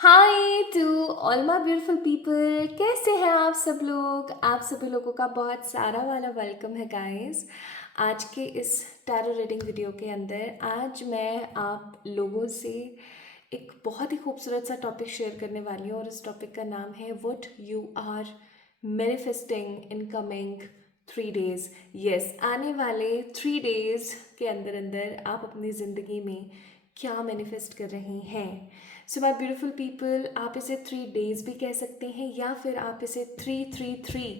Hi to all my beautiful people. कैसे हैं आप सब लोग? आप सभी लोगों का बहुत सारा वाला वेलकम है गाइस। आज के इस टैरो रीडिंग वीडियो के अंदर आज मैं आप लोगों से एक बहुत ही खूबसूरत सा टॉपिक शेयर करने वाली हूँ और इस टॉपिक का नाम है what you are manifesting in coming 3 days। Yes, आने वाले 3 days के अंदर अंदर आप अपनी ज़िंदगी में क्या मैनिफेस्ट कर रहे हैं। सो माई ब्यूटिफुल पीपल, आप इसे 3 days भी कह सकते हैं या फिर आप इसे 333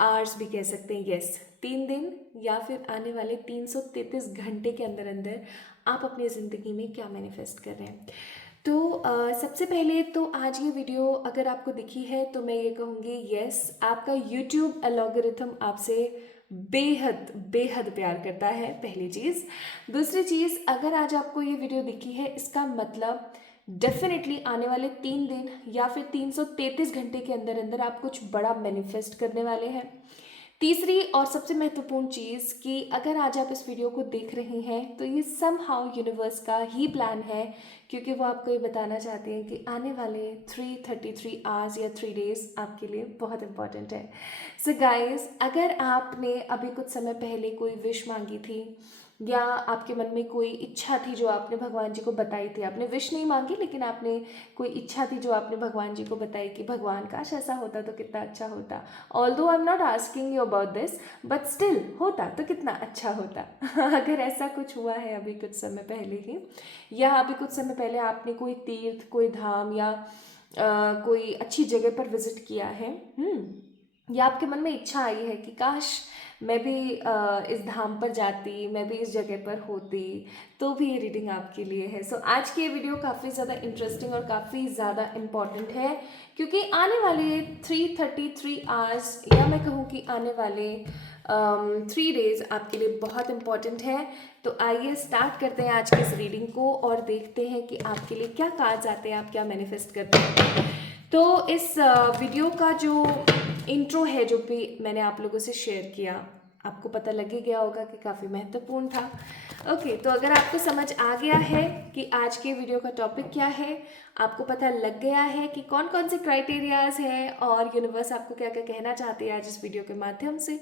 hours भी कह सकते हैं। यस, 3 दिन या फिर आने वाले 333 घंटे के अंदर अंदर आप अपनी ज़िंदगी में क्या मैनिफेस्ट कर रहे हैं। तो सबसे पहले तो आज ये वीडियो अगर आपको दिखी है तो मैं ये कहूँगी यस, आपका यूट्यूब एल्गोरिथम आपसे बेहद बेहद प्यार करता है, पहली चीज़। दूसरी चीज़, अगर आज आपको ये वीडियो दिखी है इसका मतलब डेफिनेटली आने वाले 3 दिन या फिर 333 घंटे के अंदर अंदर आप कुछ बड़ा मैनिफेस्ट करने वाले हैं। तीसरी और सबसे महत्वपूर्ण चीज़ कि अगर आज आप इस वीडियो को देख रहे हैं तो ये सम हाउ यूनिवर्स का ही प्लान है, क्योंकि वो आपको ये बताना चाहते हैं कि आने वाले 333 hours या 3 days आपके लिए बहुत इंपॉर्टेंट है। सो गाइस, अगर आपने अभी कुछ समय पहले कोई विश मांगी थी या आपके मन में कोई इच्छा थी जो आपने भगवान जी को बताई थी, आपने विश नहीं मांगी लेकिन आपने कोई इच्छा थी जो आपने भगवान जी को बताई कि भगवान काश ऐसा होता तो कितना अच्छा होता। Although I am not asking you about this, but still होता तो कितना अच्छा होता। अगर ऐसा कुछ हुआ है अभी कुछ समय पहले ही, या अभी कुछ समय पहले आपने कोई तीर्थ, कोई धाम या कोई अच्छी जगह पर विजिट किया है, या आपके मन में इच्छा आई है कि काश मैं भी इस धाम पर जाती, मैं भी इस जगह पर होती, तो भी ये रीडिंग आपके लिए है। सो आज की ये वीडियो काफ़ी ज़्यादा इंटरेस्टिंग और काफ़ी ज़्यादा इम्पॉर्टेंट है, क्योंकि आने वाले 333 hours या मैं कहूँ कि आने वाले 3 days आपके लिए बहुत इम्पॉर्टेंट है। तो आइए स्टार्ट करते हैं आज की इस रीडिंग को और देखते हैं कि आपके लिए क्या कार्ड्स आते हैं, आप क्या मैनिफेस्ट करते हैं। तो इस वीडियो का जो इंट्रो है जो भी मैंने आप लोगों से शेयर किया, आपको पता लग ही गया होगा कि काफ़ी महत्वपूर्ण था। ओके, तो अगर आपको समझ आ गया है कि आज के वीडियो का टॉपिक क्या है, आपको पता लग गया है कि कौन कौन से क्राइटेरियाज हैं और यूनिवर्स आपको क्या क्या कहना चाहती है आज इस वीडियो के माध्यम से,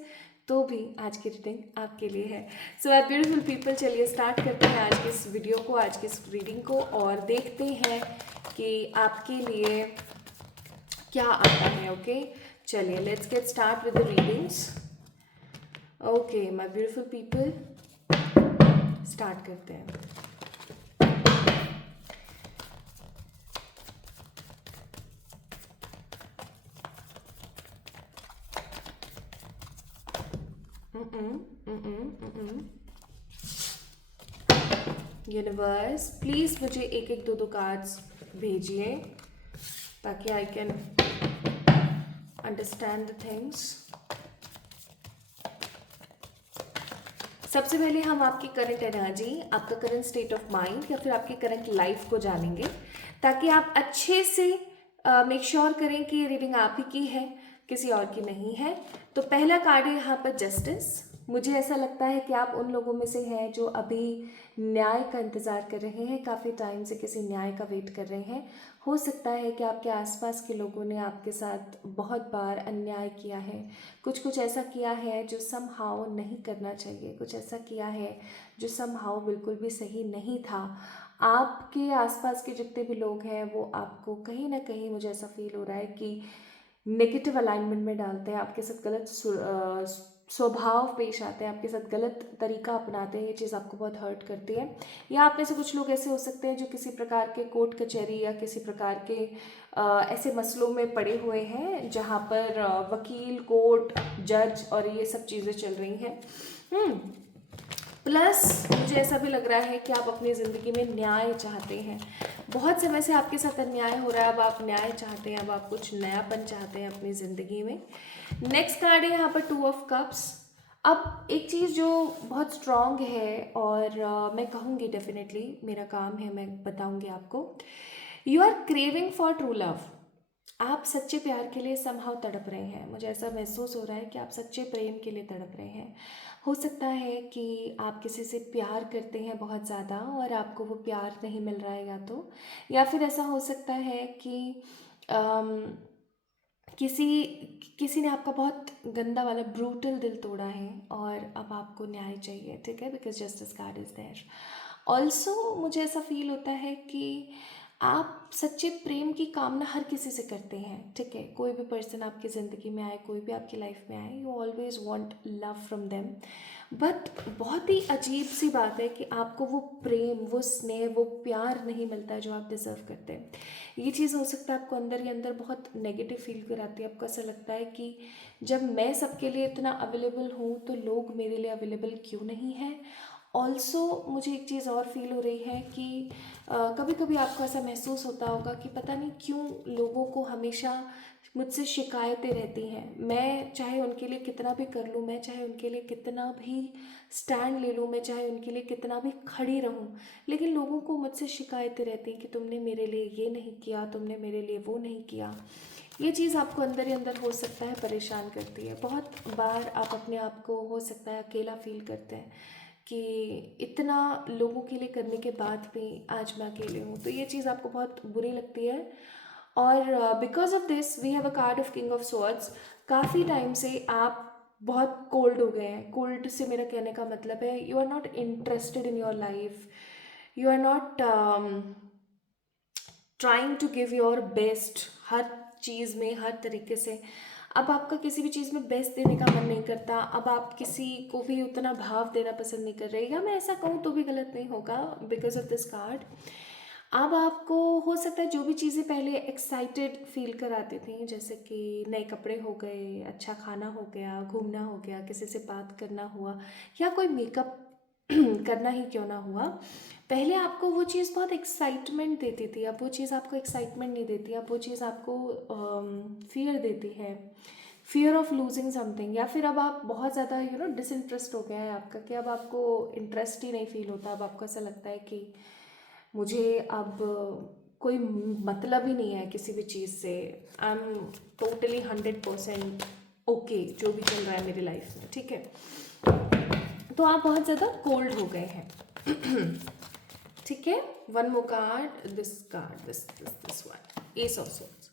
तो भी आज की रीडिंग आपके लिए है। सो आप ब्यूटीफुल पीपल, चलिए स्टार्ट करते हैं आज की इस वीडियो को, आज की इस रीडिंग को, और देखते हैं कि आपके लिए क्या आता है। ओके, चलिए let's get start with the readings. Okay my beautiful people, start करते हैं। यूनिवर्स प्लीज़ मुझे एक एक दो दो कार्ड्स भेजिए ताकि I can understand the things. सबसे पहले हम आपकी करंट एनर्जी, आपका करंट स्टेट ऑफ माइंड या फिर आपकी करंट लाइफ को जानेंगे, ताकि आप अच्छे से मेक श्योर करें कि ये रीडिंग आप ही की है, किसी और की नहीं है। तो पहला कार्ड है यहाँ पर जस्टिस। मुझे ऐसा लगता है कि आप उन लोगों में से हैं जो अभी न्याय का इंतज़ार कर रहे हैं, काफ़ी टाइम से किसी न्याय का वेट कर रहे हैं। हो सकता है कि आपके आसपास के लोगों ने आपके साथ बहुत बार अन्याय किया है, कुछ कुछ ऐसा किया है जो समहाउ नहीं करना चाहिए, कुछ ऐसा किया है जो समहाउ बिल्कुल भी सही नहीं था। आपके आसपास के जितने भी लोग हैं वो आपको कहीं ना कहीं, मुझे ऐसा फील हो रहा है कि नेगेटिव अलाइनमेंट में डालते हैं, आपके साथ गलत स्वभाव पेश आते हैं, आपके साथ गलत तरीका अपनाते हैं। ये चीज़ आपको बहुत हर्ट करती है। या आप में से कुछ लोग ऐसे हो सकते हैं जो किसी प्रकार के कोर्ट कचहरी या किसी प्रकार के ऐसे मसलों में पड़े हुए हैं जहाँ पर वकील, कोर्ट, जज और ये सब चीज़ें चल रही हैं। प्लस मुझे ऐसा भी लग रहा है कि आप अपनी ज़िंदगी में न्याय चाहते हैं। बहुत समय से आपके साथ अन्याय हो रहा है, अब आप न्याय चाहते हैं, अब आप कुछ नयापन चाहते हैं अपनी ज़िंदगी में। नेक्स्ट कार्ड है यहाँ पर 2 of Cups। अब एक चीज़ जो बहुत स्ट्रॉन्ग है और मैं कहूँगी डेफिनेटली मेरा काम है, मैं बताऊँगी आपको। You are craving for true love. आप सच्चे प्यार के लिए समहाउ तड़प रहे हैं। मुझे ऐसा महसूस हो रहा है कि आप सच्चे प्रेम के लिए तड़प रहे हैं। हो सकता है कि आप किसी से प्यार करते हैं बहुत ज़्यादा और आपको वो प्यार नहीं मिल रहा है, या फिर ऐसा हो सकता है कि अम, किसी किसी ने आपका बहुत गंदा वाला ब्रूटल दिल तोड़ा है और अब आपको न्याय चाहिए, ठीक है, because justice card is there. Also मुझे ऐसा फील होता है कि आप सच्चे प्रेम की कामना हर किसी से करते हैं, ठीक है। कोई भी पर्सन आपकी ज़िंदगी में आए, कोई भी आपकी लाइफ में आए, you always want love from them. But बहुत ही अजीब सी बात है कि आपको वो प्रेम, वो स्नेह, वो प्यार नहीं मिलता है जो आप डिज़र्व करते हैं। ये चीज़ हो सकता है आपको अंदर ही अंदर बहुत नेगेटिव फील कराती है। आपको ऐसा लगता है कि जब मैं सबके लिए इतना अवेलेबल हूँ तो लोग मेरे लिए अवेलेबल क्यों नहीं हैं। ऑल्सो मुझे एक चीज़ और फील हो रही है कि कभी कभी आपको ऐसा महसूस होता होगा कि पता नहीं क्यों लोगों को हमेशा मुझसे शिकायतें रहती हैं। मैं चाहे उनके लिए कितना भी कर लूँ, मैं चाहे उनके लिए कितना भी स्टैंड ले लूँ, मैं चाहे उनके लिए कितना भी खड़ी रहूँ, लेकिन लोगों को मुझसे शिकायतें रहती हैं कि तुमने मेरे लिए ये नहीं किया, तुमने मेरे लिए वो नहीं किया। ये चीज़ आपको अंदर ही अंदर हो सकता है परेशान करती है। बहुत बार आप अपने आप को हो सकता है अकेला फील करते हैं कि इतना लोगों के लिए करने के बाद भी आज मैं अकेले हूँ, तो ये चीज़ आपको बहुत बुरी लगती है। और because of this we have a card of king of swords. काफ़ी टाइम से आप बहुत कोल्ड हो गए हैं। कोल्ड से मेरा कहने का मतलब है you are not interested in your life, you are not trying to give your best हर चीज़ में, हर तरीके से। अब आपका किसी भी चीज़ में बेस्ट देने का मन नहीं करता, अब आप किसी को भी उतना भाव देना पसंद नहीं कर रहे, या मैं ऐसा कहूँ तो भी गलत नहीं होगा बिकॉज ऑफ दिस कार्ड। अब आपको हो सकता है जो भी चीज़ें पहले एक्साइटेड फील कराती थी, जैसे कि नए कपड़े हो गए, अच्छा खाना हो गया, घूमना हो गया, किसी से बात करना हुआ, या कोई मेकअप करना ही क्यों ना हुआ, पहले आपको वो चीज़ बहुत एक्साइटमेंट देती थी, अब वो चीज़ आपको एक्साइटमेंट नहीं देती। अब वो चीज़ आपको फियर देती है, फियर ऑफ लूजिंग समथिंग। या फिर अब आप बहुत ज़्यादा डिसइंटरेस्ट हो गया है आपका, कि अब आपको इंटरेस्ट ही नहीं फील होता। अब आपको ऐसा लगता है कि मुझे अब कोई मतलब ही नहीं है किसी भी चीज़ से। आई एम टोटली 100% ओके जो भी चल रहा है मेरी लाइफ में, ठीक है। तो आप बहुत ज़्यादा कोल्ड हो गए हैं। ठीक है, one more card, this card, this one, S of swords.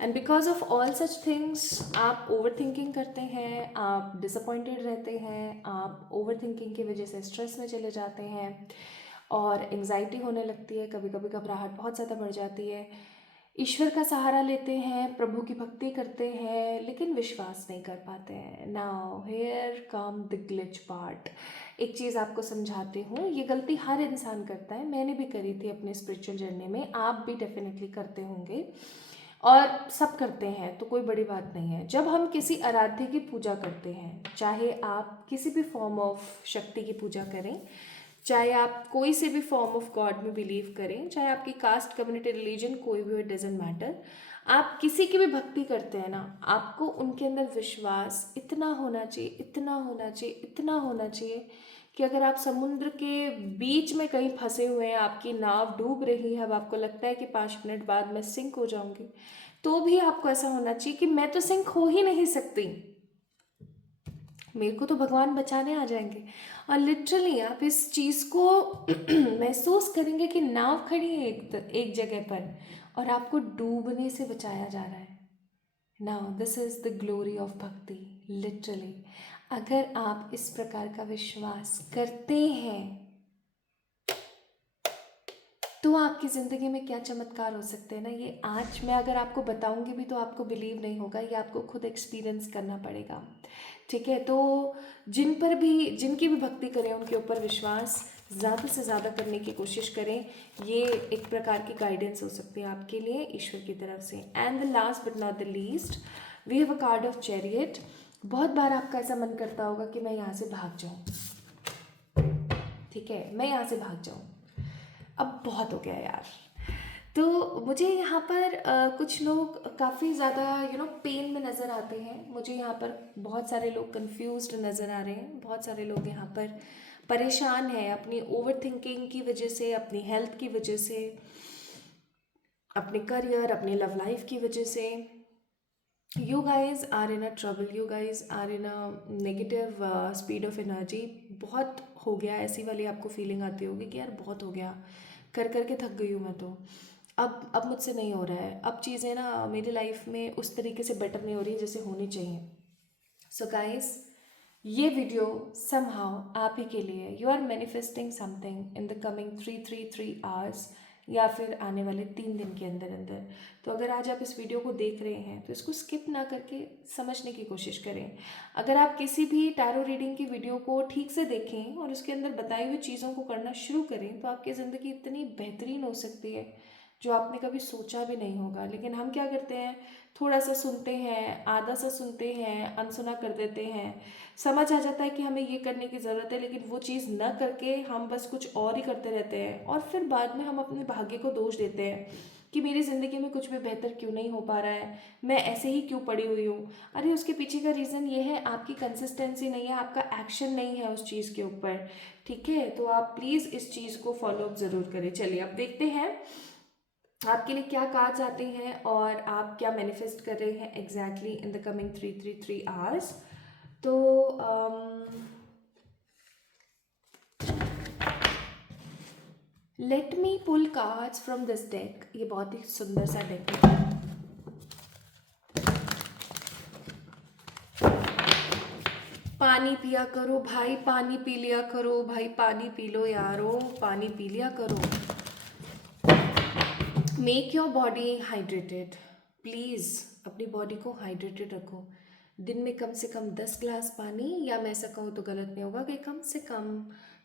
And because of all such things आप ओवर थिंकिंग करते हैं, आप डिसअपॉइंटेड रहते हैं, आप ओवर थिंकिंग की वजह से स्ट्रेस में चले जाते हैं और एंग्जाइटी होने लगती है, कभी कभी घबराहट बहुत ज़्यादा बढ़ जाती है। ईश्वर का सहारा लेते हैं, प्रभु की भक्ति करते हैं, लेकिन विश्वास नहीं कर पाते हैं। Now here come the glitch part. एक चीज़ आपको समझाती हूँ, ये गलती हर इंसान करता है, मैंने भी करी थी अपने स्पिरिचुअल जर्नी में, आप भी डेफिनेटली करते होंगे और सब करते हैं, तो कोई बड़ी बात नहीं है। जब हम किसी आराध्य की पूजा करते हैं, चाहे आप किसी भी फॉर्म ऑफ शक्ति की पूजा करें, चाहे आप कोई से भी फॉर्म ऑफ गॉड में बिलीव करें, चाहे आपकी कास्ट, कम्युनिटी, रिलीजन कोई भी हो, इट डजेंट मैटर, आप किसी की भी भक्ति करते हैं ना, आपको उनके अंदर विश्वास इतना होना चाहिए, इतना होना चाहिए, इतना होना चाहिए कि अगर आप समुद्र के बीच में कहीं फंसे हुए हैं, आपकी नाव डूब रही है, अब आपको लगता है कि 5 मिनट बाद मैं सिंक हो जाऊंगी, तो भी आपको ऐसा होना चाहिए कि मैं तो सिंक हो ही नहीं सकती, मेरे को तो भगवान बचाने आ जाएंगे। और लिटरली आप इस चीज़ को महसूस करेंगे कि नाव खड़ी है एक जगह पर और आपको डूबने से बचाया जा रहा है। Now this is the glory of भक्ति, लिटरली। अगर आप इस प्रकार का विश्वास करते हैं तो आपकी ज़िंदगी में क्या चमत्कार हो सकते हैं ना, ये आज मैं अगर आपको बताऊंगी भी तो आपको बिलीव नहीं होगा, ये आपको खुद एक्सपीरियंस करना पड़ेगा, ठीक है। तो जिनकी भी भक्ति करें उनके ऊपर विश्वास ज़्यादा से ज़्यादा करने की कोशिश करें। ये एक प्रकार की गाइडेंस हो सकती है आपके लिए ईश्वर की तरफ से। And the last but not the least, we have a card of chariot. बहुत बार आपका ऐसा मन करता होगा कि मैं यहाँ से भाग जाऊँ, ठीक है, मैं यहाँ से भाग जाऊँ, अब बहुत हो गया यार। तो मुझे यहाँ पर कुछ लोग काफ़ी ज़्यादा पेन में नज़र आते हैं, मुझे यहाँ पर बहुत सारे लोग कंफ्यूज्ड नज़र आ रहे हैं, बहुत सारे लोग यहाँ पर परेशान हैं अपनी ओवर थिंकिंग की वजह से, अपनी हेल्थ की वजह से। अपने करियर, अपने लव लाइफ की वजह से you guys are in a trouble, you guys are in a negative speed of energy। बहुत हो गया ऐसी वाली आपको फीलिंग आती होगी कि यार बहुत हो गया, कर कर के थक गई हूँ मैं तो, अब मुझसे नहीं हो रहा है, अब चीज़ें ना मेरी लाइफ में उस तरीके से बेटर नहीं हो रही जैसे होनी चाहिए। सो गाइस, ये वीडियो समहाउ आप ही के लिए, you are manifesting something in the coming 3 hours या फिर आने वाले 3 दिन के अंदर अंदर। तो अगर आज आप इस वीडियो को देख रहे हैं तो इसको स्किप ना करके समझने की कोशिश करें। अगर आप किसी भी टैरो रीडिंग की वीडियो को ठीक से देखें और उसके अंदर बताई हुई चीज़ों को करना शुरू करें तो आपकी ज़िंदगी इतनी बेहतरीन हो सकती है जो आपने कभी सोचा भी नहीं होगा। लेकिन हम क्या करते हैं, थोड़ा सा सुनते हैं, आधा सा सुनते हैं, अनसुना कर देते हैं, समझ आ जाता है कि हमें ये करने की ज़रूरत है, लेकिन वो चीज़ न करके हम बस कुछ और ही करते रहते हैं और फिर बाद में हम अपने भाग्य को दोष देते हैं कि मेरी ज़िंदगी में कुछ भी बेहतर क्यों नहीं हो पा रहा है, मैं ऐसे ही क्यों पड़ी हुई हूँ। अरे उसके पीछे का रीज़न ये है, आपकी कंसिस्टेंसी नहीं है, आपका एक्शन नहीं है उस चीज़ के ऊपर। ठीक है, तो आप प्लीज़ इस चीज़ को फॉलो अप ज़रूर करें। चलिए अब देखते हैं आपके लिए क्या कार्ड्स आते हैं और आप क्या मैनिफेस्ट कर रहे हैं exactly in the coming 3 hours. तो let me pull cards from this deck. ये बहुत ही सुंदर सा डेक है। पानी पिया करो भाई, पानी पी लिया करो भाई, पानी पी लो यारो, पानी पी लिया करो। Make your body hydrated, please अपनी बॉडी को हाइड्रेटेड रखो। दिन में कम से कम 10 ग्लास पानी, या मैं ऐसा कहूँ तो गलत नहीं होगा कि कम से कम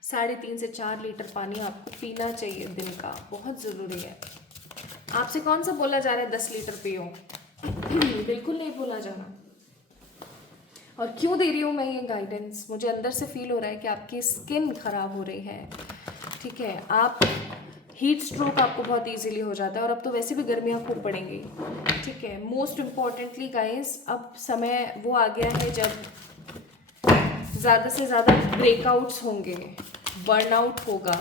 3.5 से 4 लीटर पानी आपको पीना चाहिए दिन का, बहुत ज़रूरी है। आपसे कौन सा बोला जा रहा है 10 लीटर पियो? बिल्कुल नहीं बोला जा रहा। और क्यों दे रही हूँ मैं ये गाइडेंस, मुझे अंदर से फील हो रहा है कि आपकी स्किन खराब हो रही है। ठीक है, आप हीट स्ट्रोक आपको बहुत इजीली हो जाता है और अब तो वैसे भी गर्मियाँ खूब पड़ेंगी। ठीक है, मोस्ट इम्पॉर्टेंटली गाइस, अब समय वो आ गया है जब ज़्यादा से ज़्यादा ब्रेकआउट्स होंगे, बर्नआउट होगा।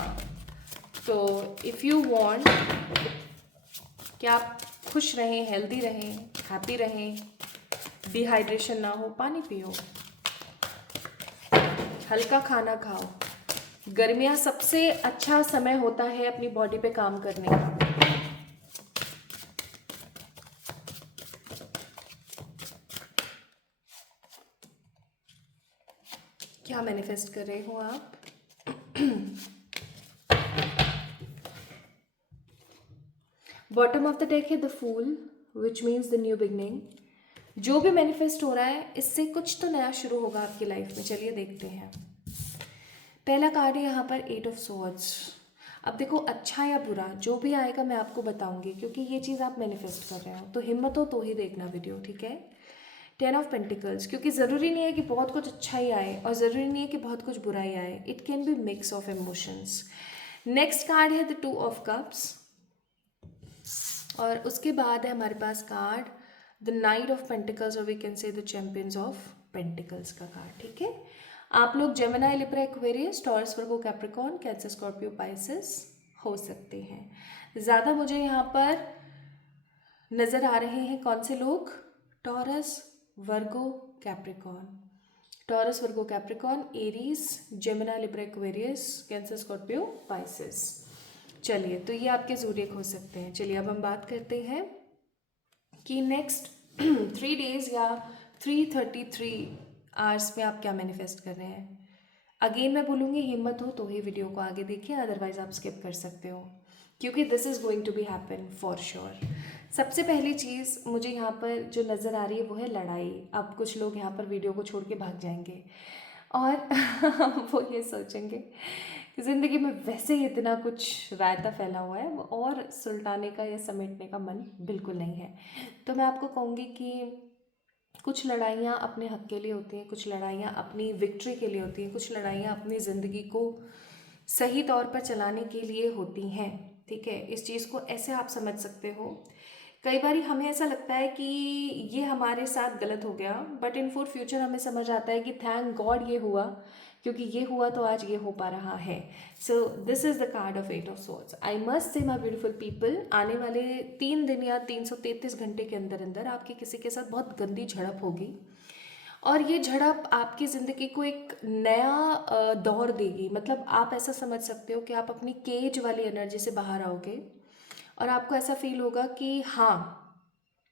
तो इफ़ यू वांट कि आप खुश रहें, हेल्दी रहें, हैप्पी रहें, डिहाइड्रेशन ना हो, पानी पियो, हल्का खाना खाओ। गर्मियाँ सबसे अच्छा समय होता है अपनी बॉडी पे काम करने का। क्या मैनिफेस्ट कर रहे हो आप? बॉटम ऑफ द डेक है the fool, which means the new beginning. जो भी मैनिफेस्ट हो रहा है इससे कुछ तो नया शुरू होगा आपकी लाइफ में। चलिए देखते हैं। पहला कार्ड है यहाँ पर 8 ऑफ सॉर्ड्स। अब देखो, अच्छा या बुरा जो भी आएगा मैं आपको बताऊंगी, क्योंकि ये चीज़ आप मैनिफेस्ट कर रहे हो, तो हिम्मत हो तो ही देखना वीडियो। ठीक है, 10 ऑफ पेंटिकल्स, क्योंकि ज़रूरी नहीं है कि बहुत कुछ अच्छा ही आए और ज़रूरी नहीं है कि बहुत कुछ बुरा ही आए, it can be mix of emotions. Next card है द 2 ऑफ कप्स और उसके बाद है हमारे पास card the knight of pentacles, और we can say the champions of pentacles का कार्ड। ठीक है, आप लोग Gemini, Libra, Aquarius, Taurus, Virgo, Capricorn, Cancer, Scorpio, Pisces हो सकते हैं। ज़्यादा मुझे यहाँ पर नज़र आ रहे हैं कौन से लोग? Taurus, Virgo, Capricorn, Taurus, Virgo, Capricorn, Aries, Gemini, Libra, Aquarius, Cancer, Scorpio, Pisces. चलिए, तो ये आपके ज़ोडिएक हो सकते हैं। चलिए अब हम बात करते हैं कि नेक्स्ट 3 डेज या 333 आवर्स में आप क्या मैनिफेस्ट कर रहे हैं। अगेन मैं बोलूँगी, हिम्मत हो तो ही वीडियो को आगे देखिए, अदरवाइज आप स्किप कर सकते हो, क्योंकि this is going to be happen for sure. सबसे पहली चीज़ मुझे यहाँ पर जो नज़र आ रही है वो है लड़ाई। अब कुछ लोग यहाँ पर वीडियो को छोड़ के भाग जाएंगे और वो ये सोचेंगे कि ज़िंदगी में वैसे ही इतना कुछ रायता फैला हुआ है और सुलटाने का या समेटने का मन बिल्कुल नहीं है। तो मैं आपको कहूँगी कि कुछ लड़ाइयाँ अपने हक के लिए होती हैं, कुछ लड़ाइयाँ अपनी विक्ट्री के लिए होती हैं, कुछ लड़ाइयाँ अपनी ज़िंदगी को सही तौर पर चलाने के लिए होती हैं। ठीक है, इस चीज़ को ऐसे आप समझ सकते हो। कई बार हमें ऐसा लगता है कि ये हमारे साथ गलत हो गया, बट इन फॉर फ्यूचर हमें समझ आता है कि थैंक गॉड ये हुआ, क्योंकि ये हुआ तो आज ये हो पा रहा है। So this is the card of 8 of Swords। I must say my beautiful people, आने वाले 3 दिन या 333 घंटे के अंदर अंदर आपके किसी के साथ बहुत गंदी झड़प होगी, और ये झड़प आपकी ज़िंदगी को एक नया दौर देगी। मतलब आप ऐसा समझ सकते हो कि आप अपनी केज वाली एनर्जी से बाहर आओगे, और आपको ऐसा फील होगा कि हाँ,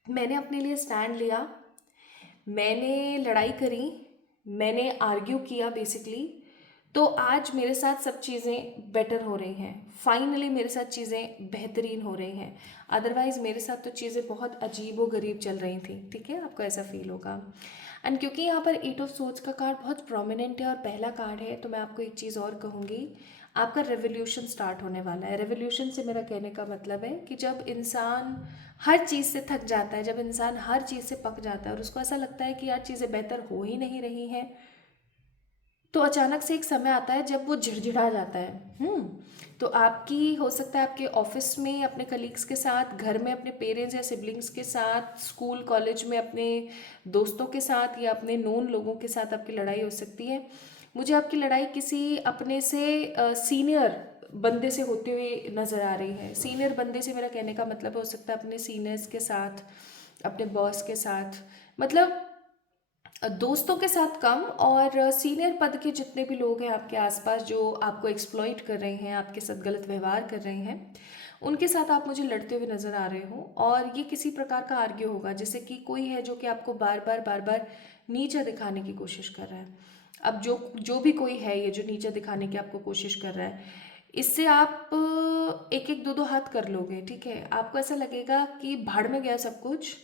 मैंने अपने लिए स्टैंड लिया, मैंने लड़ाई करी, मैंने आर्ग्यू किया बेसिकली, तो आज मेरे साथ सब चीज़ें बेटर हो रही हैं। फाइनली मेरे साथ चीज़ें बेहतरीन हो रही हैं। अदरवाइज़ मेरे साथ तो चीज़ें बहुत अजीब व गरीब चल रही थी। ठीक है, आपको ऐसा फील होगा। एंड क्योंकि यहाँ पर 8 ऑफ Swords का कार्ड बहुत प्रोमिनेंट है और पहला कार्ड है, तो मैं आपको एक चीज़ और कहूँगी, आपका रेवोल्यूशन स्टार्ट होने वाला है। रेवोल्यूशन से मेरा कहने का मतलब है कि जब इंसान हर चीज़ से थक जाता है, जब इंसान हर चीज़ से पक जाता है और उसको ऐसा लगता है कि यार चीज़ें बेहतर हो ही नहीं रही हैं, तो अचानक से एक समय आता है जब वो झिड़झिड़ा जाता है। तो आपकी हो सकता है आपके ऑफिस में अपने कलीग्स के साथ, घर में अपने पेरेंट्स या सिबलिंग्स के साथ, स्कूल कॉलेज में अपने दोस्तों के साथ या अपने नोन लोगों के साथ आपकी लड़ाई हो सकती है। मुझे आपकी लड़ाई किसी अपने से सीनियर बंदे से होते हुए नज़र आ रही है। सीनियर बंदे से मेरा कहने का मतलब हो सकता है अपने सीनियर्स के साथ, अपने बॉस के साथ, मतलब दोस्तों के साथ कम, और सीनियर पद के जितने भी लोग हैं आपके आसपास जो आपको एक्सप्लॉइट कर रहे हैं, आपके साथ गलत व्यवहार कर रहे हैं, उनके साथ आप मुझे लड़ते हुए नज़र आ रहे हो। और ये किसी प्रकार का आर्ग्यू होगा, जैसे कि कोई है जो कि आपको बार बार नीचा दिखाने की कोशिश कर रहा है। अब जो जो भी कोई है ये जो नीचा दिखाने की आपको कोशिश कर रहा है, इससे आप एक एक दो दो हाथ कर लोगे। ठीक है, आपको ऐसा लगेगा कि भाड़ में गया सब कुछ,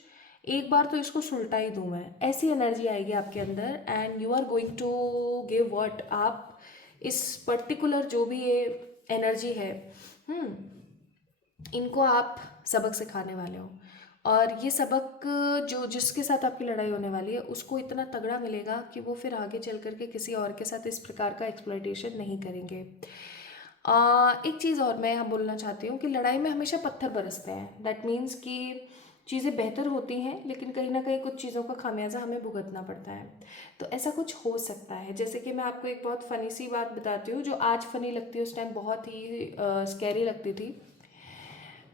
एक बार तो इसको सुलटा ही दूं मैं, ऐसी एनर्जी आएगी आपके अंदर। And you are going to give what, आप इस पर्टिकुलर जो भी ये एनर्जी है, इनको आप सबक सिखाने वाले हो। और ये सबक जो जिसके साथ आपकी लड़ाई होने वाली है उसको इतना तगड़ा मिलेगा कि वो फिर आगे चल करके किसी और के साथ इस प्रकार का एक्सप्लॉइटेशन नहीं करेंगे। एक चीज़ और मैं यहाँ बोलना चाहती हूँ कि लड़ाई में हमेशा पत्थर बरसते हैं। दैट मीन्स कि चीज़ें बेहतर होती हैं, लेकिन कहीं ना कहीं कुछ चीज़ों का खामियाजा हमें भुगतना पड़ता है। तो ऐसा कुछ हो सकता है। जैसे कि मैं आपको एक बहुत फ़नी सी बात बताती हूँ, जो आज फ़नी लगती है उस टाइम बहुत ही स्कैरी लगती थी।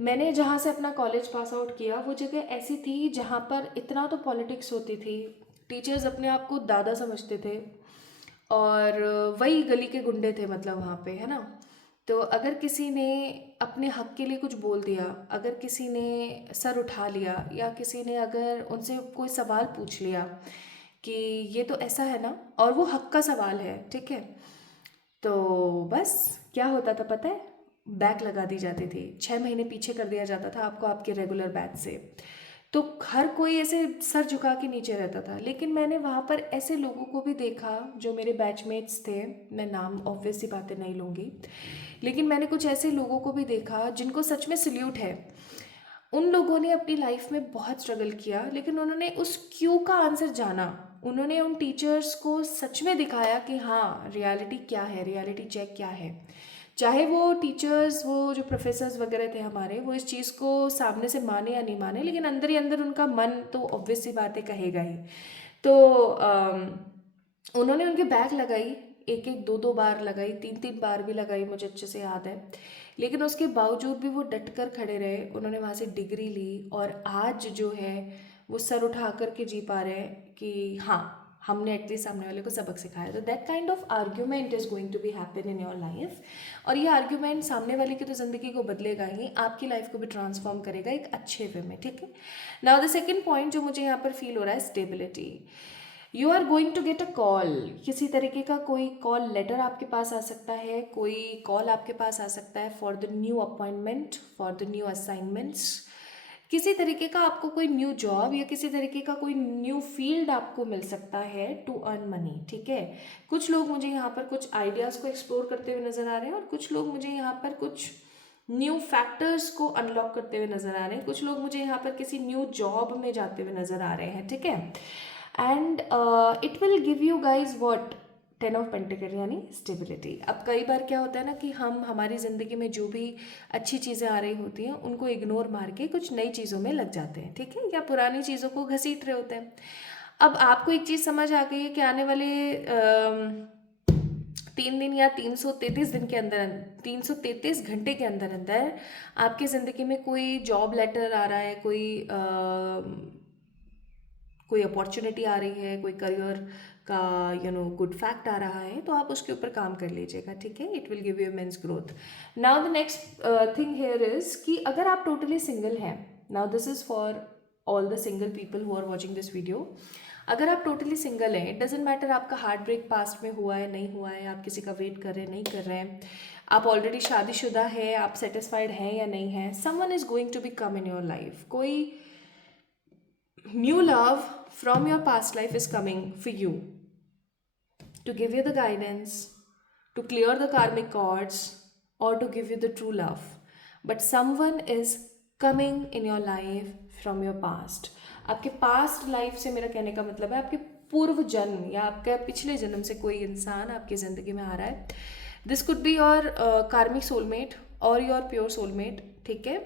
मैंने जहाँ से अपना कॉलेज पास आउट किया वो जगह ऐसी थी जहाँ पर इतना तो पॉलिटिक्स होती थी, टीचर्स अपने आप को दादा समझते थे, और वही गली के गुंडे थे मतलब वहाँ पे, है ना। तो अगर किसी ने अपने हक के लिए कुछ बोल दिया, अगर किसी ने सर उठा लिया, या किसी ने अगर उनसे कोई सवाल पूछ लिया कि ये तो ऐसा है ना, और वो हक का सवाल है, ठीक है, तो बस क्या होता था पता है, बैक लगा दी जाती थी, 6 महीने पीछे कर दिया जाता था आपको आपके रेगुलर बैच से। तो हर कोई ऐसे सर झुका के नीचे रहता था। लेकिन मैंने वहाँ पर ऐसे लोगों को भी देखा जो मेरे बैचमेट्स थे, मैं नाम ऑब्वियस सी बातें नहीं लूँगी, लेकिन मैंने कुछ ऐसे लोगों को भी देखा जिनको सच में सल्यूट है। उन लोगों ने अपनी लाइफ में बहुत स्ट्रगल किया, लेकिन उन्होंने उस क्यों का आंसर जाना। उन्होंने उन टीचर्स को सच में दिखाया कि हाँ रियलिटी क्या है, रियलिटी चेक क्या है। चाहे वो टीचर्स, वो जो प्रोफेसर्स वगैरह थे हमारे, वो इस चीज़ को सामने से माने या नहीं माने, लेकिन अंदर ही अंदर उनका मन तो ऑब्वियस सी बात है कहेगा ही। तो उन्होंने उनके बैग लगाई, एक एक दो दो बार लगाई, तीन तीन बार भी लगाई, मुझे अच्छे से याद है। लेकिन उसके बावजूद भी वो डट कर खड़े रहे, उन्होंने वहाँ से डिग्री ली, और आज जो है वो सर उठा कर के जी पा रहे हैं कि हाँ हमने एटलीस्ट सामने वाले को सबक सिखाया। तो that kind of argument is going to be happen in your life. और ये आर्ग्यूमेंट सामने वाले की तो ज़िंदगी को बदलेगा ही, आपकी लाइफ को भी ट्रांसफॉर्म करेगा एक अच्छे वे में। ठीक है, नाउ द सेकेंड पॉइंट जो मुझे यहाँ पर फील हो रहा है, stability. You are going to get a call, किसी तरीके का कोई कॉल लेटर आपके पास आ सकता है, कोई कॉल आपके पास आ सकता है for the new appointment, for the new assignments. किसी तरीके का आपको कोई न्यू जॉब या किसी तरीके का कोई न्यू फील्ड आपको मिल सकता है टू अर्न मनी। ठीक है, कुछ लोग मुझे यहाँ पर कुछ आइडियाज़ को एक्सप्लोर करते हुए नज़र आ रहे हैं, और कुछ लोग मुझे यहाँ पर कुछ न्यू फैक्टर्स को अनलॉक करते हुए नज़र आ रहे हैं, कुछ लोग मुझे यहाँ पर किसी न्यू जॉब में जाते हुए नज़र आ रहे हैं। ठीक है, and it will give you guys what, 10 of pentacle, यानी स्टेबिलिटी। अब कई बार क्या होता है ना कि हम हमारी ज़िंदगी में जो भी अच्छी चीज़ें आ रही होती हैं उनको इग्नोर मार के कुछ नई चीज़ों में लग जाते हैं, ठीक है, या पुरानी चीज़ों को घसीट रहे होते हैं। अब आपको एक चीज़ समझ आ गई है कि आने वाले 3 दिन या 333 दिन के अंदर, 333 घंटे के अंदर अंदर आपकी ज़िंदगी में कोई जॉब लेटर आ रहा है, कोई अपॉर्चुनिटी आ रही है, कोई करियर का गुड फैक्ट आ रहा है, तो आप उसके ऊपर काम कर लीजिएगा, ठीक है। It will give you immense growth. Now the next thing here is कि अगर आप टोटली सिंगल हैं, now this is for all the single people who are watching this video. अगर आप टोटली सिंगल हैं, इट डजेंट मैटर आपका heart break past में हुआ है नहीं हुआ है, आप किसी का वेट कर रहे हैं नहीं कर रहे हैं, आप ऑलरेडी शादीशुदा है, आप सेटिस्फाइड हैं या नहीं हैं, someone is going to be come in your life. कोई new love from your past life is coming for you to give you the guidance, to clear the karmic cords, or to give you the true love. But someone is coming in your life from your past. आपके past life से मेरा कहने का मतलब है आपके पूर्व जन्म या आपके पिछले जन्म से कोई इंसान आपकी ज़िंदगी में आ रहा है। दिस कुड बी योर कार्मिक सोलमेट और योर प्योर सोलमेट, ठीक है।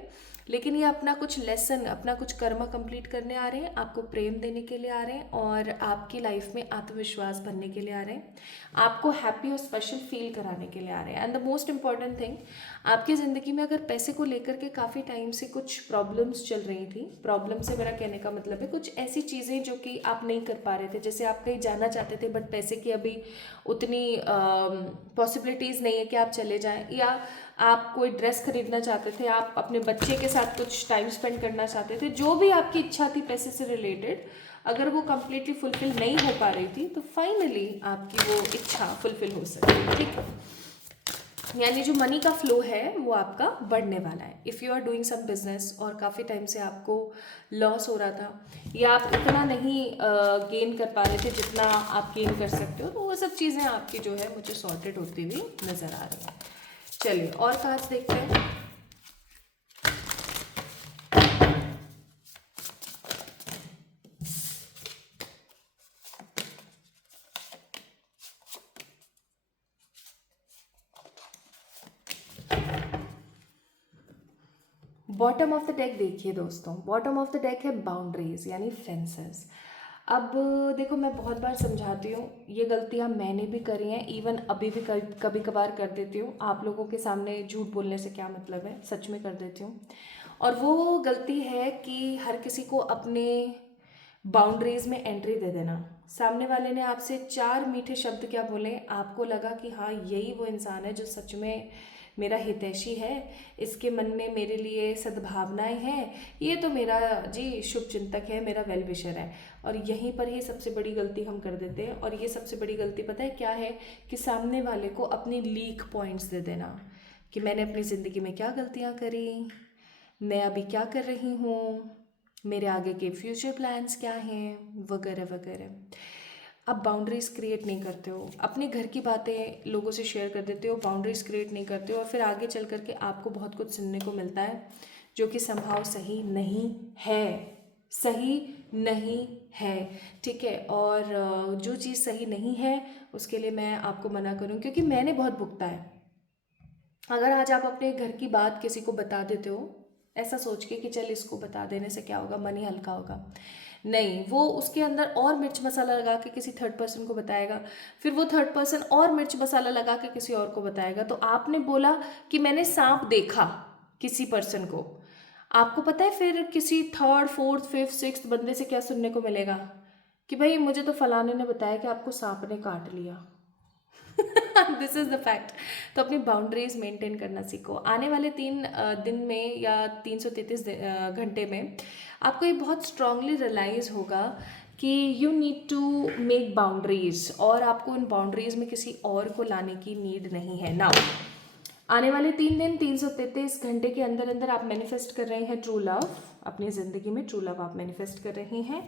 लेकिन ये अपना कुछ लेसन, अपना कुछ कर्म कंप्लीट करने आ रहे हैं, आपको प्रेम देने के लिए आ रहे हैं और आपकी लाइफ में आत्मविश्वास भरने के लिए आ रहे हैं, आपको हैप्पी और स्पेशल फील कराने के लिए आ रहे हैं। And the most important thing, आपकी ज़िंदगी में अगर पैसे को लेकर के काफ़ी टाइम से कुछ प्रॉब्लम्स चल रही थी, प्रॉब्लम से मेरा कहने का मतलब है कुछ ऐसी चीज़ें जो कि आप नहीं कर पा रहे थे, जैसे आप कहीं जाना चाहते थे बट पैसे की अभी उतनी पॉसिबिलिटीज़ नहीं है कि आप चले जाएं, या आप कोई ड्रेस खरीदना चाहते थे, आप अपने बच्चे के साथ कुछ टाइम स्पेंड करना चाहते थे, जो भी आपकी इच्छा थी पैसे से रिलेटेड, अगर वो कम्प्लीटली फुलफिल नहीं हो पा रही थी, तो फाइनली आपकी वो इच्छा फुलफिल हो सकती, ठीक है। यानी जो मनी का फ्लो है वो आपका बढ़ने वाला है। If you are doing some business और काफ़ी टाइम से आपको लॉस हो रहा था या आप उतना नहीं गेन कर पा रहे थे जितना आप गेन कर सकते हो, तो वो सब चीज़ें आपकी जो है मुझे सॉर्टेड होती हुई नज़र आ रही हैं। चलिए और कार्ड्स देखते हैं। बॉटम ऑफ द डेक देखिए दोस्तों, बॉटम ऑफ द डेक है बाउंड्रीज यानी फेंसेस। अब देखो, मैं बहुत बार समझाती हूँ, ये गलतियाँ मैंने भी करी हैं, इवन अभी भी कभी कभार कर देती हूँ। आप लोगों के सामने झूठ बोलने से क्या मतलब है, सच में कर देती हूँ। और वो गलती है कि हर किसी को अपने बाउंड्रीज में एंट्री दे देना। सामने वाले ने आपसे 4 मीठे शब्द क्या बोले, आपको लगा कि हाँ यही वो इंसान है जो सच में मेरा हितैषी है, इसके मन में मेरे लिए सद्भावनाएं हैं, ये तो मेरा जी शुभ चिंतक है, मेरा वेल विशर है। और यहीं पर ही सबसे बड़ी गलती हम कर देते हैं। और ये सबसे बड़ी गलती पता है क्या है, कि सामने वाले को अपनी लीक पॉइंट्स दे देना कि मैंने अपनी ज़िंदगी में क्या गलतियाँ करी, मैं अभी क्या कर रही हूँ, मेरे आगे के फ्यूचर प्लान्स क्या हैं, वगैरह वगैरह। आप बाउंड्रीज क्रिएट नहीं करते हो, अपने घर की बातें लोगों से शेयर कर देते हो, बाउंड्रीज क्रिएट नहीं करते हो, और फिर आगे चल करके आपको बहुत कुछ सुनने को मिलता है जो कि संभव सही नहीं है, सही नहीं है, ठीक है। और जो चीज़ सही नहीं है उसके लिए मैं आपको मना करूँ, क्योंकि मैंने बहुत भुगता है। अगर आज आप अपने घर की बात किसी को बता देते हो ऐसा सोच के कि चल इसको बता देने से क्या होगा, मन ही हल्का होगा, नहीं, वो उसके अंदर और मिर्च मसाला लगा के किसी थर्ड पर्सन को बताएगा, फिर वो थर्ड पर्सन और मिर्च मसाला लगा के किसी और को बताएगा। तो आपने बोला कि मैंने सांप देखा किसी पर्सन को, आपको पता है फिर किसी थर्ड फोर्थ फिफ्थ सिक्स्थ बंदे से क्या सुनने को मिलेगा कि भाई मुझे तो फलाने ने बताया कि आपको सांप ने काट लिया। This is the fact. तो अपनी बाउंड्रीज मेंटेन करना सीखो। आने वाले 3 दिन में या 333 घंटे में आपको ये बहुत स्ट्रांगली रियलाइज़ होगा कि you need to make boundaries, और आपको उन बाउंड्रीज में किसी और को लाने की नीड नहीं है। नाउ आने वाले 3 दिन 333 घंटे के अंदर अंदर आप मैनिफेस्ट कर रहे हैं ट्रू लव, अपनी ज़िंदगी में ट्रू लव आप मैनिफेस्ट कर रहे हैं।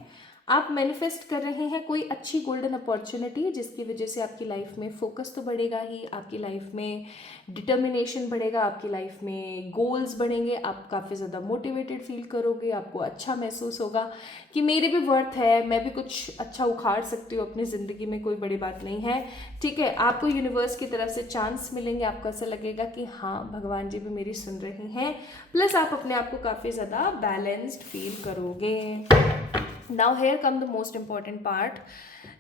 आप मैनिफेस्ट कर रहे हैं कोई अच्छी गोल्डन अपॉर्चुनिटी, जिसकी वजह से आपकी लाइफ में फोकस तो बढ़ेगा ही, आपकी लाइफ में डिटर्मिनेशन बढ़ेगा, आपकी लाइफ में गोल्स बढ़ेंगे, आप काफ़ी ज़्यादा मोटिवेटेड फील करोगे, आपको अच्छा महसूस होगा कि मेरी भी वर्थ है, मैं भी कुछ अच्छा उखाड़ सकती हूँ अपनी ज़िंदगी में, कोई बड़ी बात नहीं है, ठीक है। आपको यूनिवर्स की तरफ से चांस मिलेंगे, आपको ऐसा लगेगा कि हाँ भगवान जी भी मेरी सुन रहे हैं, प्लस आप अपने आप को काफ़ी ज़्यादा बैलेंस्ड फील करोगे। Now here come the most important part,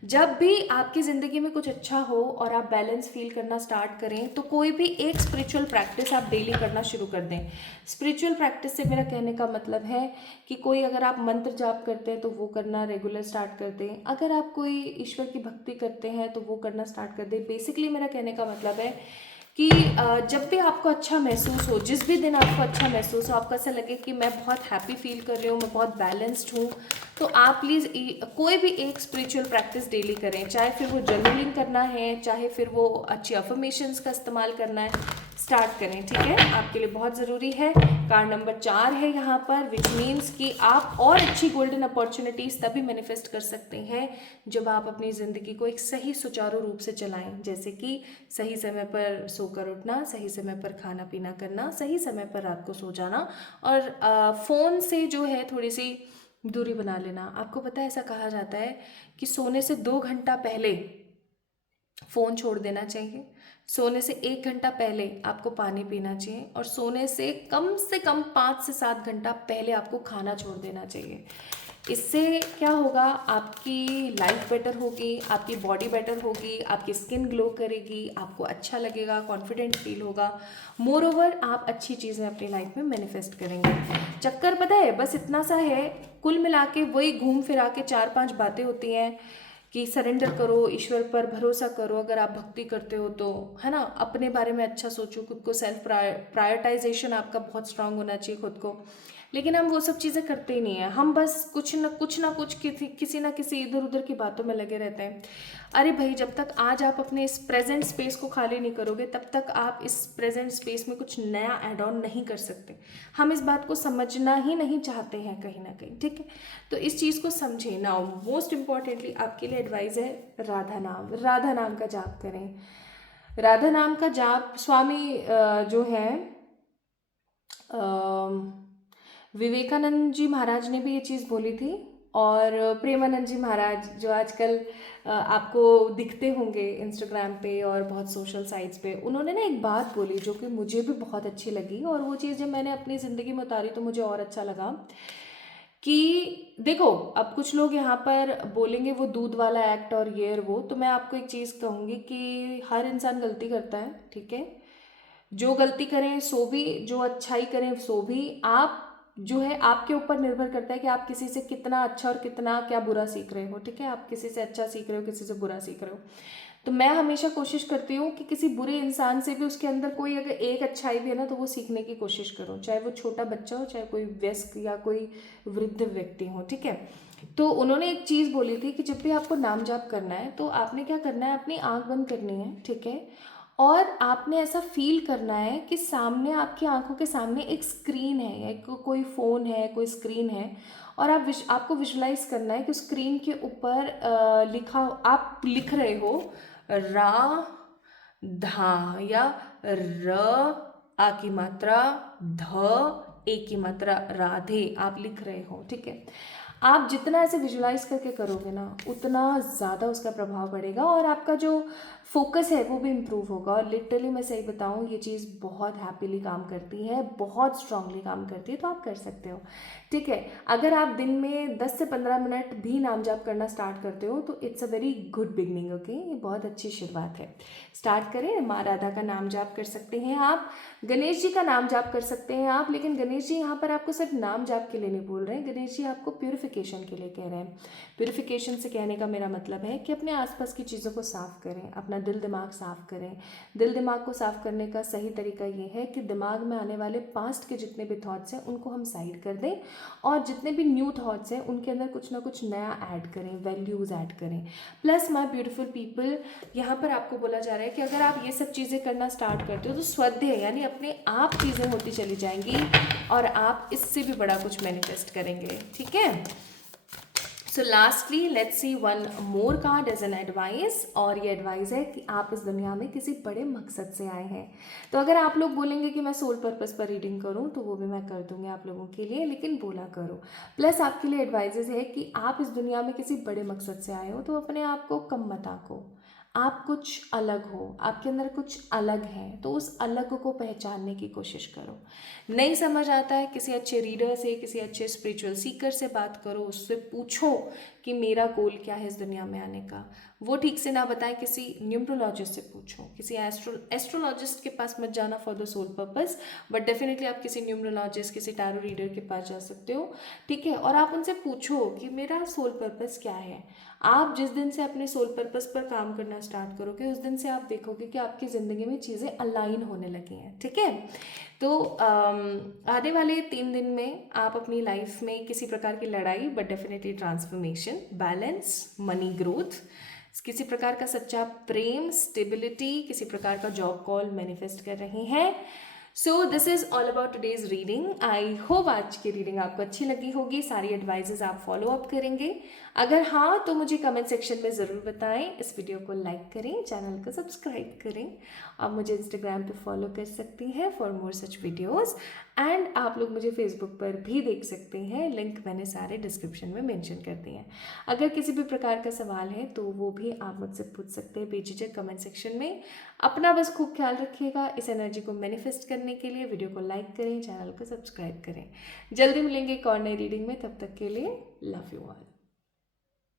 जब भी आपकी ज़िंदगी में कुछ अच्छा हो और आप बैलेंस फील करना स्टार्ट करें तो कोई भी एक स्पिरिचुअल प्रैक्टिस आप डेली करना शुरू कर दें। स्पिरिचुअल प्रैक्टिस से मेरा कहने का मतलब है कि कोई अगर आप मंत्र जाप करते हैं तो वो करना रेगुलर स्टार्ट कर दें, अगर आप कोई ईश्वर की भक्ति करते हैं तो वो करना स्टार्ट कर दें। बेसिकली मेरा कहने का मतलब है कि जब भी आपको अच्छा महसूस हो, जिस भी दिन आपको अच्छा महसूस हो, आपको ऐसा लगे कि मैं बहुत हैप्पी फील कर रही हूँ, मैं बहुत बैलेंस्ड हूँ, तो आप प्लीज़ कोई भी एक स्पिरिचुअल प्रैक्टिस डेली करें। चाहे फिर वो जर्नलिंग करना है, चाहे फिर वो अच्छी अफर्मेशंस का इस्तेमाल करना है, स्टार्ट करें। ठीक है, आपके लिए बहुत ज़रूरी है। कार्ड नंबर 4 है यहाँ पर, विच मीन्स कि आप और अच्छी गोल्डन अपॉर्चुनिटीज़ तभी मैनिफेस्ट कर सकते हैं जब आप अपनी ज़िंदगी को एक सही सुचारू रूप से चलाएं। जैसे कि सही समय पर सोकर उठना, सही समय पर खाना पीना करना, सही समय पर रात को सो जाना, और फ़ोन से जो है थोड़ी सी दूरी बना लेना। आपको पता है ऐसा कहा जाता है कि सोने से 2 घंटा पहले फ़ोन छोड़ देना चाहिए, सोने से 1 घंटा पहले आपको पानी पीना चाहिए, और सोने से कम 5 से 7 घंटा पहले आपको खाना छोड़ देना चाहिए। इससे क्या होगा, आपकी लाइफ बेटर होगी, आपकी बॉडी बेटर होगी, आपकी स्किन ग्लो करेगी, आपको अच्छा लगेगा, कॉन्फिडेंट फील होगा। मोर ओवर आप अच्छी चीज़ें अपनी लाइफ में मैनिफेस्ट करेंगे। चक्कर पता है बस इतना सा है, कुल मिला के वही घूम फिरा के 4-5 बातें होती हैं कि सरेंडर करो, ईश्वर पर भरोसा करो, अगर आप भक्ति करते हो तो, है ना, अपने बारे में अच्छा सोचो, खुद को सेल्फ प्रायोरिटाइजेशन आपका बहुत स्ट्रांग होना चाहिए खुद को। लेकिन हम वो सब चीज़ें करते ही नहीं है, हम बस कुछ ना कुछ किसी ना किसी इधर उधर की बातों में लगे रहते हैं। अरे भाई, जब तक आज आप अपने इस प्रेजेंट स्पेस को खाली नहीं करोगे तब तक आप इस प्रेजेंट स्पेस में कुछ नया ऐड ऑन नहीं कर सकते। हम इस बात को समझना ही नहीं चाहते हैं कहीं ना कहीं। ठीक है, तो इस चीज़ को समझें। नाउ मोस्ट इम्पॉर्टेंटली आपके लिए एडवाइस है, राधा नाम का जाप करें। राधा नाम का जाप स्वामी जो है विवेकानंद जी महाराज ने भी ये चीज़ बोली थी, और प्रेमानंद जी महाराज जो आजकल आपको दिखते होंगे इंस्टाग्राम पे और बहुत सोशल साइट्स पे, उन्होंने ना एक बात बोली जो कि मुझे भी बहुत अच्छी लगी, और वो चीज़ जब मैंने अपनी ज़िंदगी में उतारी तो मुझे और अच्छा लगा कि देखो, अब कुछ लोग यहाँ पर बोलेंगे वो दूध वाला एक्ट और ये और वो, तो मैं आपको एक चीज़ कहूँगी कि हर इंसान गलती करता है। ठीक है, जो गलती करें सो भी, जो अच्छाई करें सो भी, आप जो है आपके ऊपर निर्भर करता है कि आप किसी से कितना अच्छा और कितना क्या बुरा सीख रहे हो। ठीक है, आप किसी से अच्छा सीख रहे हो, किसी से बुरा सीख रहे हो। तो मैं हमेशा कोशिश करती हूँ कि किसी बुरे इंसान से भी उसके अंदर कोई अगर एक अच्छाई भी है ना तो वो सीखने की कोशिश करो, चाहे वो छोटा बच्चा हो, चाहे कोई वयस्क या कोई वृद्ध व्यक्ति हो। ठीक है, तो उन्होंने एक चीज़ बोली थी कि जब भी आपको नाम जाप करना है तो आपने क्या करना है, अपनी आंख बंद करनी है। ठीक है, और आपने ऐसा फील करना है कि सामने, आपकी आंखों के सामने एक स्क्रीन है, या कोई फ़ोन है, कोई स्क्रीन है, और आपको विजुलाइज करना है कि उस स्क्रीन के ऊपर आप लिख रहे हो रा धा, या र, आ की मात्रा, ध, ए की मात्रा, राधे आप लिख रहे हो। ठीक है, आप जितना ऐसे विजुलाइज करके करोगे ना उतना ज़्यादा उसका प्रभाव पड़ेगा, और आपका जो फोकस है वो भी इम्प्रूव होगा। और लिटरली मैं सही बताऊँ, ये चीज़ बहुत हैप्पीली काम करती है, बहुत स्ट्रांगली काम करती है, तो आप कर सकते हो। ठीक है, अगर आप दिन में 10 से 15 मिनट भी नाम जाप करना स्टार्ट करते हो तो it's a very good beginning. Okay, ये बहुत अच्छी शुरुआत है, स्टार्ट करें। माँ राधा का नाम जाप कर सकते हैं आप, गणेश जी का नाम जाप कर सकते हैं आप, लेकिन गणेश जी यहाँ पर आपको सिर्फ नाम जाप के लिए नहीं बोल रहे हैं, गणेश जी आपको प्यूरिफिकेशन के लिए कह रहे हैं। प्यूरिफिकेशन से कहने का मेरा मतलब है कि अपने आसपास की चीज़ों को साफ़ करें, अपना दिल दिमाग साफ़ करें। दिल दिमाग को साफ़ करने का सही तरीका ये है कि दिमाग में आने वाले पास्ट के जितने भी थॉट्स हैं उनको हम साइड कर दें, और जितने भी न्यू थॉट्स हैं उनके अंदर कुछ ना कुछ नया ऐड करें, वैल्यूज़ ऐड करें। प्लस माय ब्यूटीफुल पीपल, यहाँ पर आपको बोला जा रहा है कि अगर आप ये सब चीज़ें करना स्टार्ट करते हो तो स्वाध्याय यानी अपने आप चीज़ें होती चली जाएंगी, और आप इससे भी बड़ा कुछ मैनिफेस्ट करेंगे। ठीक है, so lastly let's see one more card as an advice, और ये एडवाइस है कि आप इस दुनिया में किसी बड़े मकसद से आए हैं। तो अगर आप लोग बोलेंगे कि मैं सोल पर्पस पर रीडिंग करूं तो वो भी मैं कर दूंगी आप लोगों के लिए, लेकिन बोला करो। प्लस आपके लिए एडवाइजेज है कि आप इस दुनिया में किसी बड़े मकसद से आए हो तो अपने आप को कम मत आंको। आप कुछ अलग हो, आपके अंदर कुछ अलग है, तो उस अलग को पहचानने की कोशिश करो। नहीं समझ आता है, किसी अच्छे रीडर से, किसी अच्छे स्पिरिचुअल सीकर से बात करो, उससे पूछो कि मेरा गोल क्या है इस दुनिया में आने का, वो ठीक से ना बताएं, किसी न्यूमरोलॉजिस्ट से पूछो, किसी एस्ट्रोलॉजिस्ट के पास मत जाना for the sole purpose, but definitely आप किसी न्यूमरोलॉजिस्ट, किसी टैरो रीडर के पास जा सकते हो, ठीक है। और आप उनसे पूछो कि मेरा सोल पर्पस क्या है। आप जिस दिन से अपने सोल पर्पस पर काम करना स्टार्ट करोगे उस दिन से आप देखोगे कि आपकी ज़िंदगी में चीज़ें अलाइन होने लगी हैं, ठीक है। तो आने वाले 3 दिन में आप अपनी लाइफ में किसी प्रकार की लड़ाई, but definitely transformation, balance, money growth, किसी प्रकार का सच्चा प्रेम, स्टेबिलिटी, किसी प्रकार का जॉब कॉल मैनिफेस्ट कर रही हैं। So this is all about today's reading. I hope आज की रीडिंग आपको अच्छी लगी होगी, सारी एडवाइजेज आप फॉलो अप करेंगे। अगर हाँ तो मुझे कमेंट सेक्शन में ज़रूर बताएं, इस वीडियो को लाइक करें, चैनल को सब्सक्राइब करें। आप मुझे इंस्टाग्राम पे फॉलो कर सकती हैं for more such videos, and आप लोग मुझे फेसबुक पर भी देख सकते हैं, लिंक मैंने सारे डिस्क्रिप्शन में मेंशन कर दिए हैं। अगर किसी भी प्रकार का सवाल है तो वो भी आप मुझसे पूछ सकते हैं बेझिझक कमेंट सेक्शन में। अपना बस खूब ख्याल रखिएगा। इस एनर्जी को मैनिफेस्ट करने के लिए वीडियो को लाइक करें, चैनल को सब्सक्राइब करें। जल्दी मिलेंगे एक और नई रीडिंग में, तब तक के लिए लव यू ऑल।